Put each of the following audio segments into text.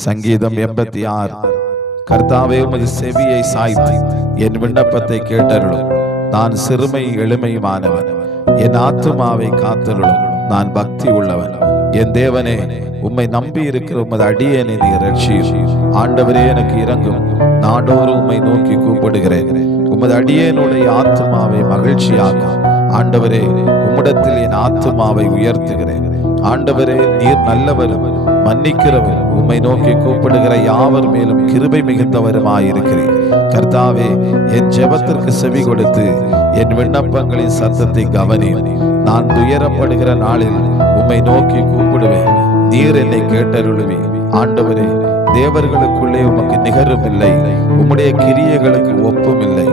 சங்கீதம் 86. கர்த்தாவே, உமது செவியை சாய்த்து என் விண்ணப்பத்தை கேட்டருளும். நான் சிறுமை எளிமையுமானவன். என் ஆத்துமாவை காத்தருளும். நான் பக்தி உள்ளவன். என் தேவனே, உம்மை நம்பி இருக்கிற உமது அடியேனை நீர் ரட்சியும். ஆண்டவரே, எனக்கு இரங்கும். நாடோறும் உம்மை நோக்கி கூப்பிடுகிறேன். உமது அடியேனுடைய ஆத்துமாவை மகிழ்ச்சியாக்கும். ஆண்டவரே, உம்மிடத்தில் என் ஆத்துமாவை உயர்த்துகிறேன். ஆண்டவரே, நீர் நல்லவரும் மன்னிக்கிறவர், உம்மை நோக்கி கூப்பிடுகிற யாவர் மேலும் கிருபை மிகுந்தவருமாயிருக்கிறீர். கர்த்தாவே, என் ஜெபத்திற்கு செவி கொடுத்து என் விண்ணப்பங்களின் சத்தத்தை கவனியும். நான் துயரப்படுகிற நாளில் உம்மை நோக்கி கூப்பிடுவேன். நீர் என்னை கேட்டருளுவீர். ஆண்டவரே, தேவர்களுக்குள்ளே உமக்கு நிகரும் இல்லை, உம்முடைய கிரியைகளுக்கு ஒப்பும் இல்லை.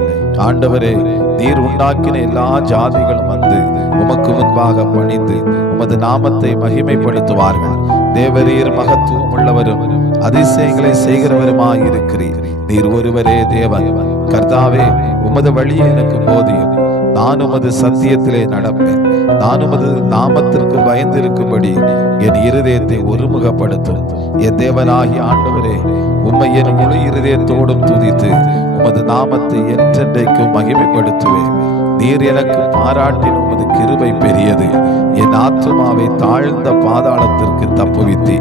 ஆண்டவரே, நீர் உண்டாக்கின எல்லா ஜாதிகளும் வந்து உமக்கு முன்பாக பணிந்து உமது நாமத்தை மகிமைப்படுத்துவார்கள். தேவரீர் மகத்துவம் உள்ளவரும் அதிசயங்களை செய்கிறவருமாயிருக்கிறீர். நீர் ஒருவரே தேவன். கர்த்தாவே, உமது வழியை எனக்கு போதியும். நான் உமது சத்தியத்திலே நடப்பேன். நான் உமது நாமத்திற்கு பயந்திருக்கும்படி என் இருதயத்தை ஒருமுகப்படுத்தும். என் தேவனாகிய ஆண்டவரே, உம்மை என் முழு இருதயத்தோடும் துதித்து உமது நாமத்தை என்றென்றைக்கும் மகிமைப்படுத்துவேன். நீர் எனக்கு பாராட்டின உமது கிருபை பெரியது. என் ஆத்துமாவை தாழ்ந்த பாதாளத்திற்கு தப்புவித்தி.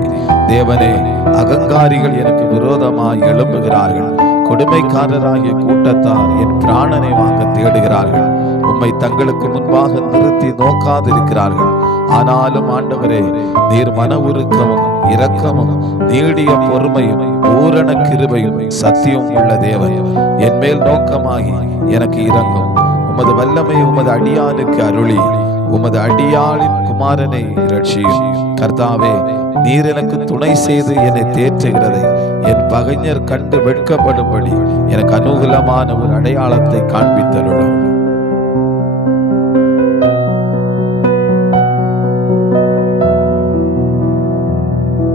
தேவனே, அகங்காரிகள் எனக்கு விரோதமாய் எழும்புகிறார்கள். கொடுமைக்காரராகிய கூட்டத்தார் என் பிராணனை வாங்க தேடுகிறார்கள். உம்மை தங்களுக்கு முன்பாக நிறுத்தி நோக்காதிருக்கிறார்கள். ஆனாலும் ஆண்டவரே, நீர் மன உருக்கமும் இரக்கமும் நீடிய பொறுமையும் பூரண கிருபையும் சத்தியம் உள்ள தேவன். என் மேல் நோக்கமாகி எனக்கு இரங்கும். உமது வல்லமை உமது அடியானுக்கு அருளி உமது அடியாளின் குமாரனை இரட்சியும். கர்த்தாவே, நீர் எனக்கு துணை செய்து என்னை தேற்றுகிறதை என் பகைஞர் கண்டு வெட்கப்படும்படி எனக்கு அனுகூலமான ஒரு அடையாளத்தை காண்பித்தருளும்.